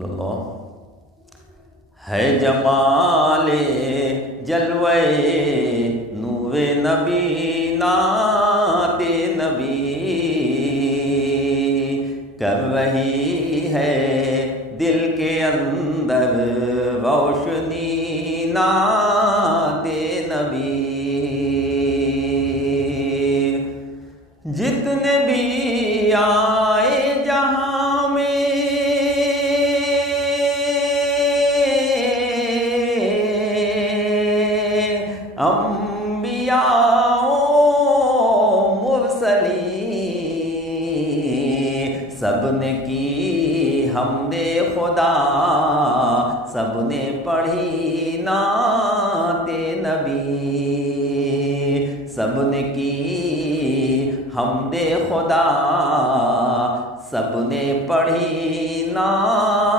اللہ ہے جمال جلوے نور نبی نعت نبی کر رہی ہے دل کے اندر روشنی نعت نبی جتنے بھی آئے جہاں میں انبیاء و مرسلین سب نے کی حمد خدا سب نے پڑھی نعت نبی سب نے کی حمد خدا سب نے پڑھی نعت